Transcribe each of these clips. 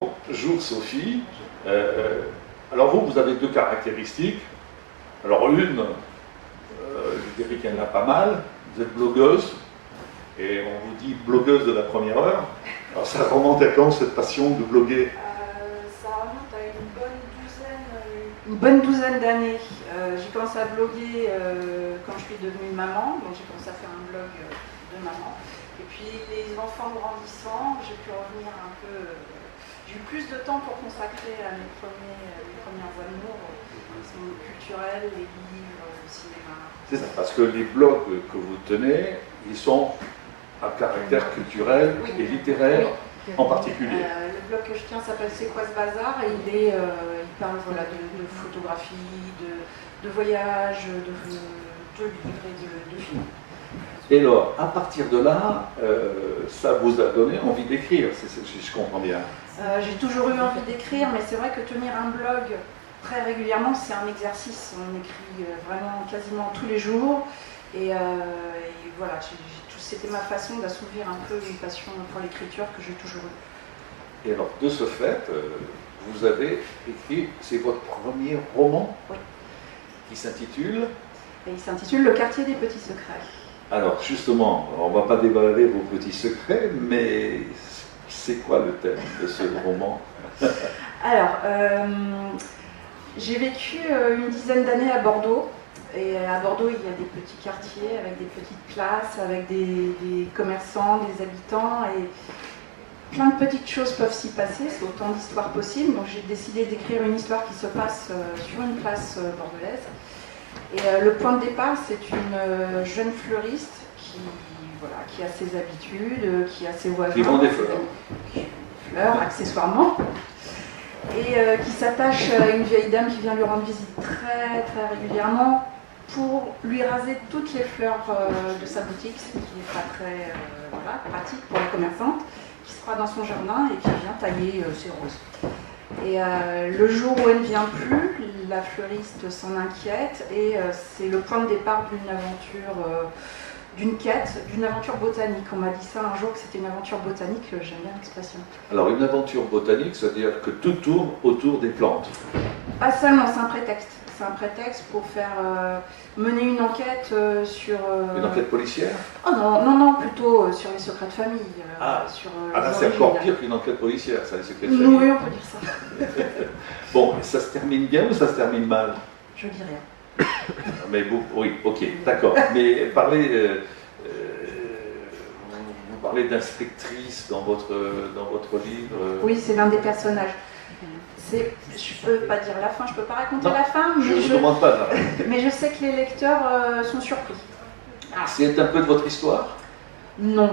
Bonjour Sophie. Alors vous avez deux caractéristiques. Alors une, je dirais qu'il y en a pas mal. Vous êtes blogueuse, et on vous dit blogueuse de la première heure. Alors ça remonte à quand cette passion de bloguer? Ça remonte à une bonne douzaine d'années. J'ai commencé à bloguer quand je suis devenue maman, donc j'ai commencé à faire un blog de maman. Et puis les enfants grandissant, j'ai pu revenir un peu. J'ai eu plus de temps pour consacrer à mes premières amours, les mondes culturels, les livres, le cinéma. C'est ça, parce que les blogs que vous tenez, ils sont à caractère culturel et littéraire en particulier. Le blog que je tiens s'appelle C'est quoi ce bazar, et il parle de photographie, de voyage, de livres et de films. Et alors, à partir de là, ça vous a donné envie d'écrire, si je comprends bien. J'ai toujours eu envie d'écrire, mais c'est vrai que tenir un blog très régulièrement, c'est un exercice. On écrit vraiment quasiment tous les jours. Et voilà, c'était ma façon d'assouvir un peu une passion pour l'écriture que j'ai toujours eue. Et alors, de ce fait, vous avez écrit, c'est votre premier roman, oui, qui s'intitule... Et il s'intitule Le quartier des petits secrets. Alors, justement, on ne va pas déballer vos petits secrets, mais c'est quoi le thème de ce roman? Alors, j'ai vécu une dizaine d'années à Bordeaux. Et à Bordeaux, il y a des petits quartiers avec des petites places, avec des commerçants, des habitants. Et plein de petites choses peuvent s'y passer, c'est autant d'histoires possibles. Donc j'ai décidé d'écrire une histoire qui se passe sur une place bordelaise. Et le point de départ, c'est une jeune fleuriste qui a ses habitudes, qui a ses voisins. Qui vend des fleurs. Fleurs, accessoirement. Et qui s'attache à une vieille dame qui vient lui rendre visite très très régulièrement pour lui raser toutes les fleurs de sa boutique, ce qui n'est pas très pratique pour les commerçantes, qui se croit dans son jardin et qui vient tailler ses roses. Et le jour où elle ne vient plus, la fleuriste s'en inquiète et c'est le point de départ d'une aventure, d'une aventure botanique. On m'a dit ça un jour, que c'était une aventure botanique, j'aime bien l'expression. Alors une aventure botanique, c'est-à-dire que tout tourne autour des plantes. Pas seulement, c'est un prétexte. C'est un prétexte pour faire mener une enquête sur... Une enquête policière? Oh non, plutôt sur les secrets de famille. Sur, là c'est encore pire qu'une enquête policière, ça, les secrets de famille. Oui, on peut dire ça. Bon, ça se termine bien ou ça se termine mal? Je dis rien. Mais bon, oui, ok, d'accord. Mais vous parlez d'inspectrice dans votre livre. Oui, c'est l'un des personnages. Je ne peux pas dire la fin, je ne peux pas raconter la fin, mais je ne vous demande pas là. Mais je sais que les lecteurs sont surpris. C'est un peu de votre histoire? Non,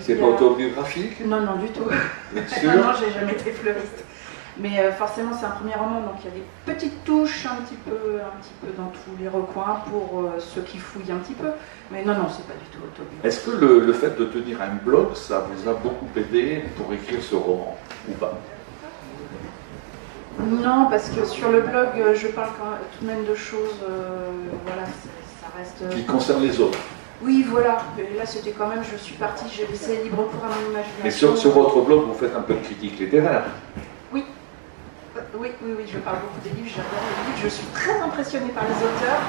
c'est pas autobiographique? Non, du tout. Non, j'ai jamais été fleuriste. Mais forcément, c'est un premier roman, donc il y a des petites touches un petit peu dans tous les recoins pour ceux qui fouillent un petit peu. Mais non, c'est pas du tout autobiographique. Est-ce que le fait de tenir un blog, ça vous a beaucoup aidé pour écrire ce roman, ou pas? Non, parce que sur le blog, je parle tout de même de choses, ça reste... Qui concernent les autres? Oui, voilà. Et là, c'était quand même, je suis partie, j'ai laissé libre cours à mon imagination. Mais sur votre blog, vous faites un peu de critique littéraire? Oui, je parle beaucoup des livres, j'adore les livres, je suis très impressionnée par les auteurs,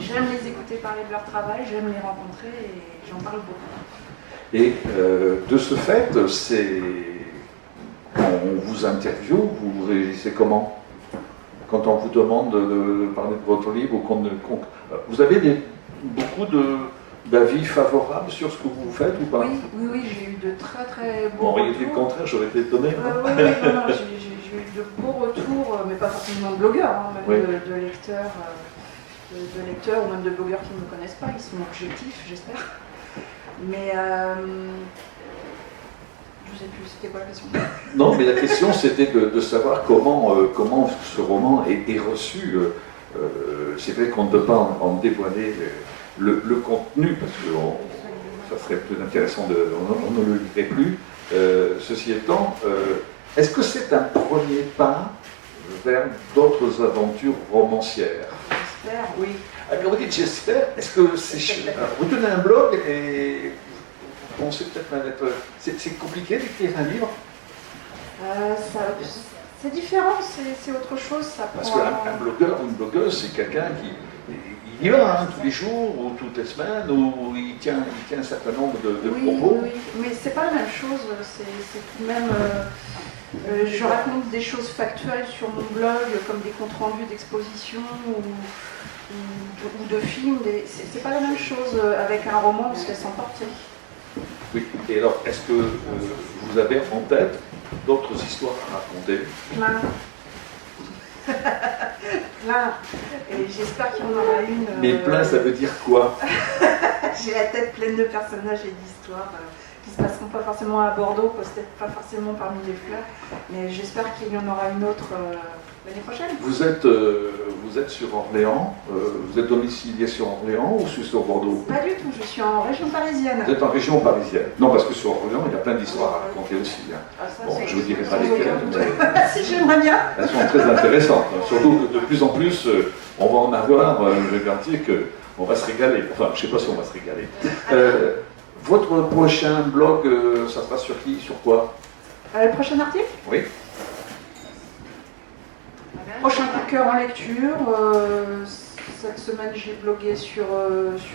j'aime les écouter parler de leur travail, j'aime les rencontrer et j'en parle beaucoup. Et de ce fait, quand on vous interviewe, vous réagissez comment? Quand on vous demande de parler de votre livre, ou vous avez beaucoup d'avis favorables sur ce que vous faites ou pas? Oui, j'ai eu de très très beaux retours. retours. Le contraire, j'aurais été étonné. Oui, j'ai eu de beaux retours, mais pas forcément de blogueurs, même de lecteurs, ou même de blogueurs qui ne me connaissent pas, ils sont objectifs, j'espère. Mais je ne sais plus, c'était quoi la question? Non, mais la question c'était de savoir comment ce roman est reçu. C'est vrai qu'on ne peut pas en dévoiler le contenu, parce que ça serait plus intéressant, on ne le lirait plus. Ceci étant, est-ce que c'est un premier pas vers d'autres aventures romancières? J'espère, oui. Alors vous dites j'espère, est-ce que c'est... Vous tenez un blog et vous pensez peut-être même être... C'est compliqué d'écrire un livre? C'est différent, c'est autre chose. Ça Parce prend... qu'un blogueur ou une blogueuse, c'est quelqu'un qui il y va tous les jours ou toutes les semaines, ou il tient un certain nombre de propos. Oui, mais c'est pas la même chose. C'est tout de même. Je raconte des choses factuelles sur mon blog, comme des comptes rendus d'exposition ou de films. C'est pas la même chose avec un roman, on se laisse emporter. Oui. Et alors, est-ce que vous avez en tête d'autres histoires à raconter? Plein. Plein. Et j'espère qu'il y en aura une. Mais plein, ça veut dire quoi? J'ai la tête pleine de personnages et d'histoires qui se passeront pas forcément à Bordeaux, peut-être pas forcément parmi les fleurs, mais j'espère qu'il y en aura une autre l'année prochaine. Vous êtes sur Orléans, vous êtes domicilié sur Orléans ou sur Bordeaux? Pas du tout, je suis en région parisienne. Vous êtes en région parisienne? Non, parce que sur Orléans, il y a plein d'histoires à raconter aussi. Hein. Ah, ça, Bon, je vous dirai pas lesquelles, mais si j'aimerais bien. elles sont très intéressantes. Surtout que de plus en plus, on va en avoir, je vais garantir qu'on va se régaler. Enfin, je ne sais pas si on va se régaler. Votre prochain blog, ça sera sur qui? Sur quoi? Le prochain article? Oui. Prochain coup de cœur en lecture. Cette semaine, j'ai blogué sur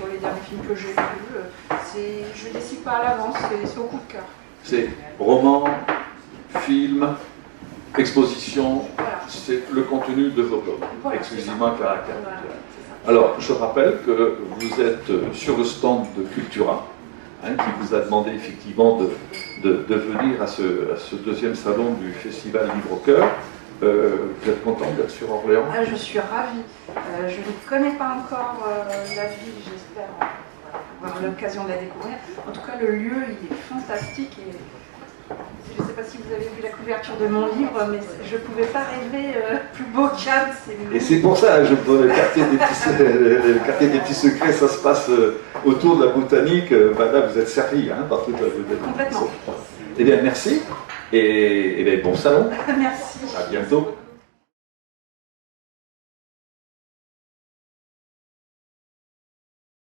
les derniers films que j'ai vus. Je ne décide pas à l'avance, c'est au coup de cœur. C'est roman, film, exposition, Voilà. c'est le contenu de vos blogs, Voilà, exclusivement à caractère Voilà, culturel. c'est ça. Alors, je rappelle que vous êtes sur le stand de Cultura, qui vous a demandé effectivement de venir à ce deuxième salon du Festival Livre au Cœur. Vous êtes content d'être sur Orléans? Je suis ravie. Je ne connais pas encore la ville, j'espère avoir l'occasion de la découvrir. En tout cas, le lieu, il est fantastique. Et je ne sais pas si vous avez vu la couverture de mon livre, mais je ne pouvais pas rêver plus beau qu'Anne. Et c'est pour ça, je vous donne le quartier des petits secrets, ça se passe autour de la botanique. Là, vous êtes servi par toute la botanique. Complètement. Eh bien, merci et bien, bon salon. Merci. À bientôt.